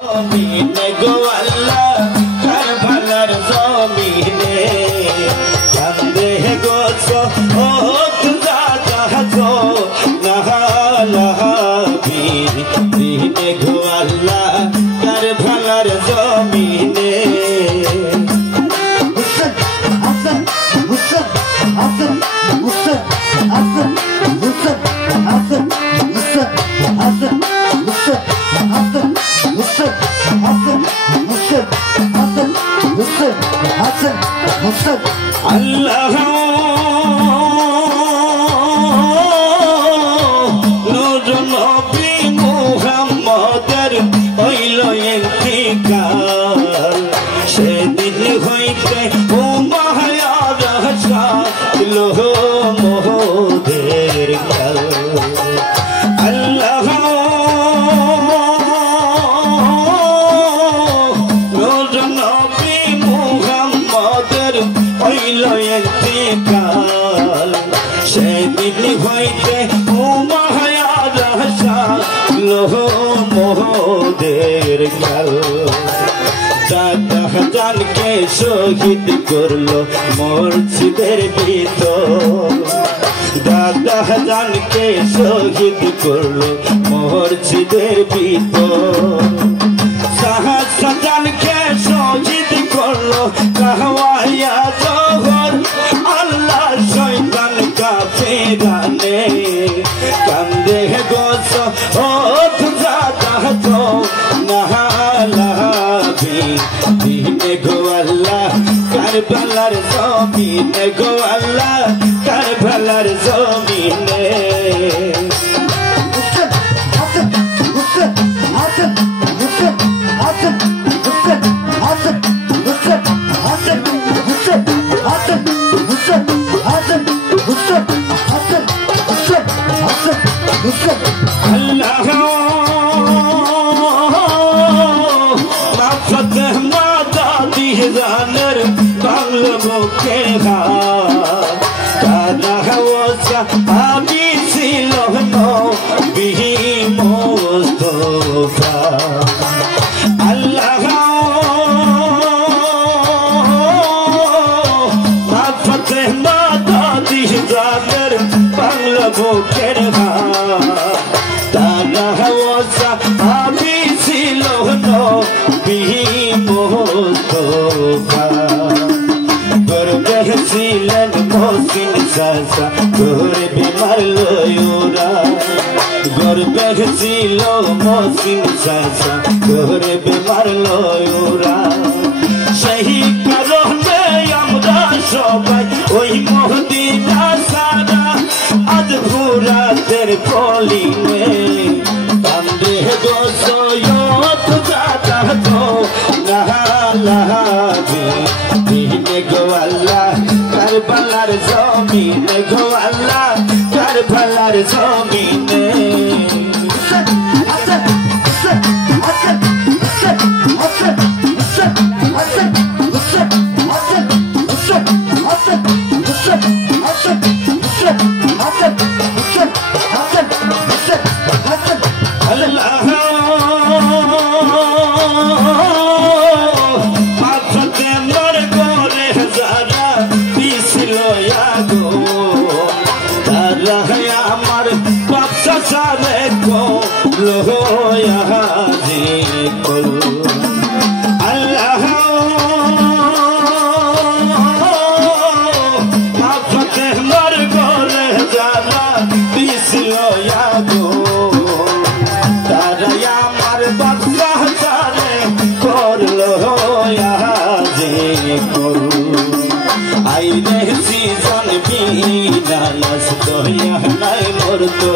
জমিনে গো আল্লাহ কারবালার জমিনে কান্দে গো সোহত জাদা গো নাহালাবীর দিনে গো আল্লাহ কারবালার জমিনে হাসান হুসেন হাসান হুসেন হাসান হুসেন হাসান হুসেন হাসান হুসেন হাসান হুসেন হাসান হুসেন হাসান হুসেন হাসান হুসেন আল্লাহ নূর নবী মুহাম্মদের হইল ইন্তিকাল সেদিন হইতে ও মায়ার সাল মোদের কাল আল্লাহ নূর নবী মুহাম্মদের হইল ইন্তিকাল সেদিন হইতে ও মায়ার সাল মোদের কাল দাদা জানকে শহীদ করলো মসজিদের ভিতর দাদা জানকে শহীদ করলো মসজিদের ভিতর শাহজাহানকে শহীদ করলো কাহওয়ায়া জহর আল্লাহ শয়তান কাফেরানে কান্দে গোস ও তুজাদা তো নাহালাবীর দিনে গো আল্লাহ কারবালার জমিনে গো আল্লাহ কারবালার জমিনে হুসেন হাসান হুসেন হাসান হুসেন হাসান হুসেন হাসান হুসেন হাসান হুসেন হাসান হুসেন হাসান হুসেন হাসান হুসেন হাসান হুসেন আল্লাহ মাফত মাদাদি জানের বাংলা মুখে কানা ওসা আমি ছিল নবী মুস্তাফা আল্লাহ মাফত মাদাদি জানের বাংলা মুখে তারা ওসা আমি ছিল নবী মুস্তাফা গর্বে ছিলেন মহসিন চাচা গর্বে মারলো ওরা গর্বে ছিল মহসিন চাচা গর্বে মারলো ওরা সেই কারণে আমরা সবাই ওই মদিনা সারা আজ ভুরাতের কলিনে কান্দে গো সৈয়দ জাদা গো নাহালাবীর দিনে গো আল্লাহ কারবালার জমিনে গো আল্লাহ কারবালার জমিনে হুসেন হাসান হুসেন হাসান হুসেন হাসান হুসেন হাসান হুসেন হাসান হুসেন হাসান হুসেন হাসান হুসেন হাসান হুসেন হাসান হুসেন হাসান আল্লাহ মাফতে মর করে যারা পিছিল আগো তারা আমার বাপসা সারে কো লোয়া জি কল আল্লাহ মাফতে মর করে যারা পিছিল আগো তারা আমার বাপসা সারে করলো যে করু আইরে সিজন বিনাস দয়া নাই মরতো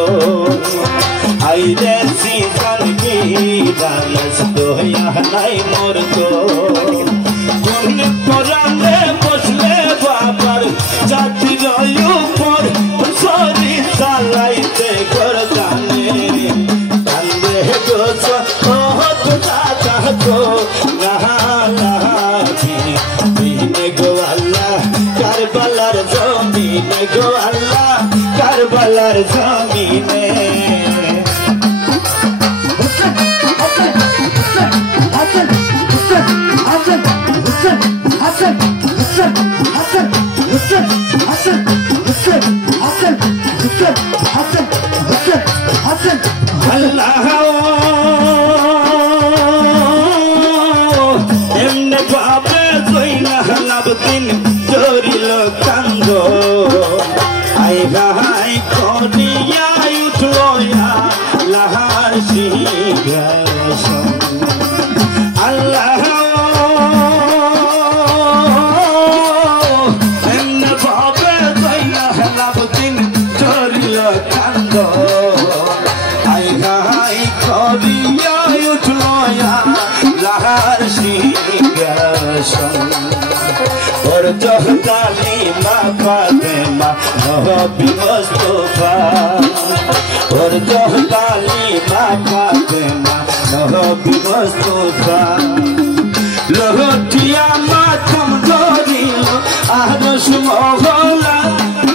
আইরে সিজন বিনাস দয়া নাই মরতো কোন কোরআনে বসলে বাবার জাতির উপর সরি চালাইতে গরদানে কান্দে গো সোহত জাদা গো নাহালাবীর দিনে গো আল্লাহ কারবালার জমিনে গো আল্লাহ কারবালার জমিনে হুসেন হাসান হুসেন আল্লাহ এমনে ভাবে জৈনাল আবদিন জরিল কান্দ আই হাই করিয়া উঠলো আল্লাহর সিংহাসন আল্লাহ এমনে ভাবে জৈনাল আবদিন জরিল কান্দ আই হাই করিয়া উঠলো আল্লাহর সিংহাসন ওর জহদালি মা ফাতেমা নবী মুস্তাফা ওর জহদালি মা ফাতেমা নবী মুস্তাফা লোহটিয়া মাথম ধরিল আরশ মহলা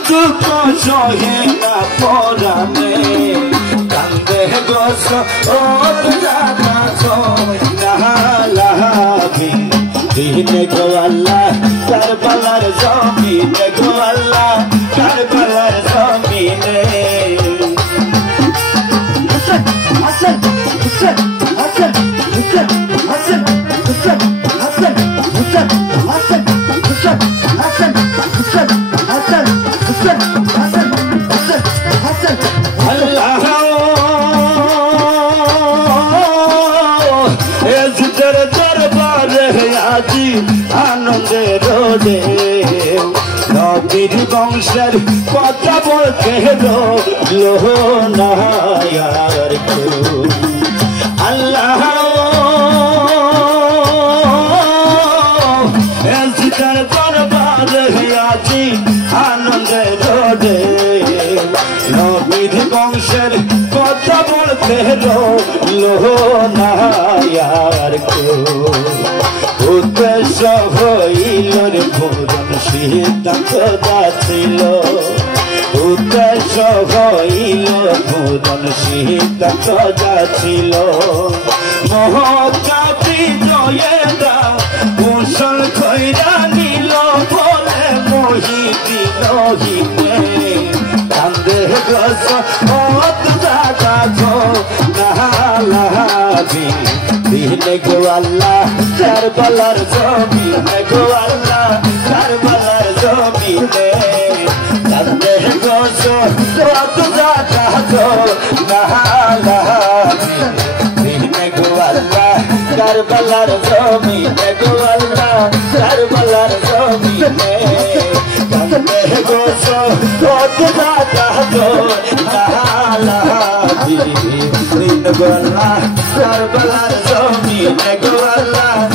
দুঃখ সহে না পরাণে কান্দে গোস ও জানা নাহালাবি দিনে গো আল্লাহ কারবালার জমিনে গো আল্লাহ কারবালার জমিনে আল্লাহ এজদের দরবারে আজি আনন্দে রোডে নবীর বংশের কথা বলতে লোহ নায়ার আল্লাহ এজদের দরবারে আজি আনন্দে রোডে নবীর বংশের কথা বলতে লোহ নায়ার উদ্দেশ্য হইল রে পূরণ সিদ্ধান্ত ছিল উদ্দেশ্য হইল পূরণ সিদ্ধান্ত ছিল মহাকাপি জয়েদা কুশল খৈরা নিল বলে মহিদিন হিনে কান্দে গছ অত জাগা গো নাহালাবি দিনে গো আল্লাহ কারবালার জমিনে গো আল্লাহ কারবালার জমিনে কান্দে গছ অত জাগা গো নাহালাবি দিনে গো আল্লাহ কারবালার জমিনে গো আল্লাহ কারবালার জমিনে কান্দে গছ অত জাগা গো নাহালাবি দিনে গো আল্লাহ কারবালার জমিনে গো আল্লাহ